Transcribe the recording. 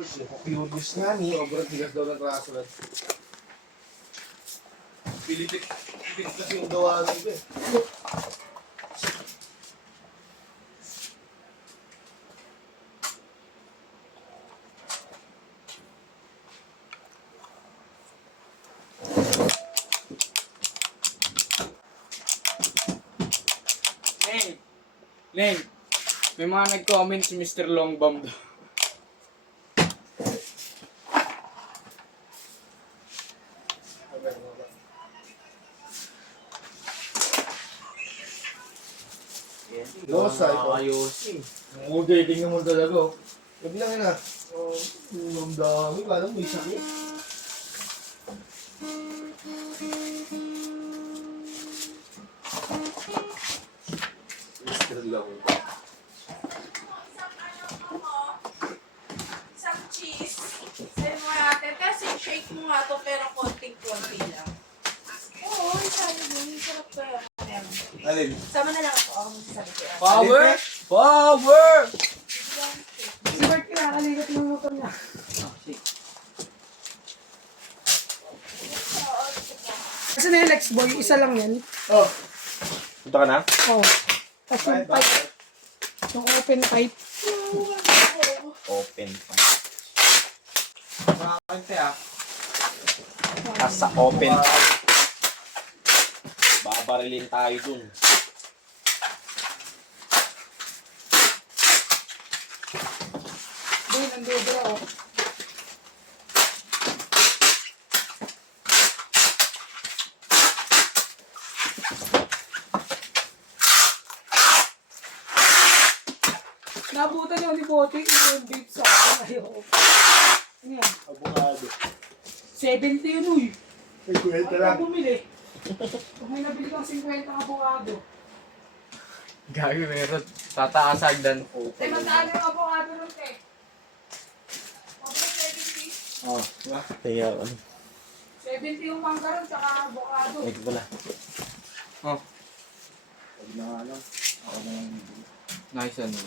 Curious nga ni. Sobrang tigas daw ng traso. Pilipit kasi yung gawa ng iba eh. Len, may mga nag-comment si Mr. Longbomb daw. Losa, ayusin. Mugay, tingnan mo talaga. Huwag lang yun ah. Ang dami, parang may sakit. Mr. Long. Isang cheese. Sa'yo mo natin. Kasi shake mo nga to pero konting-konti lang. Oo, sabi mo. Sarap to yan. Alin? Sama na lang ako. Ako magsasabi ko yan. Power! Power! Si Bert kinakaligot ng motor niya. Kasi na yung Lex Boy, isa lang yan. Oh. Punta ka na? Oo. Tapos yung pipe. Yung open pipe. Open pa. Makakante ah. Tapos sa open pa. Babarilin tayo dun. Doon, nandito ako. Nabutan yung libote, yung beat sa akin. Ayoko. Ano yan? Abogado. 70 yun, uy. May kwenta Ano lang. ka bumili? Kung may nabili kang 50 abogado. Gagi, meron. Tataasag dan. Eh, magkano yung abogado nun, te? Abogado 70? Oh. Kaya ano. 70 yung manggaron, tsaka abogado. Ito pala. Oh, Pag na ano. Ako na yung nice ano.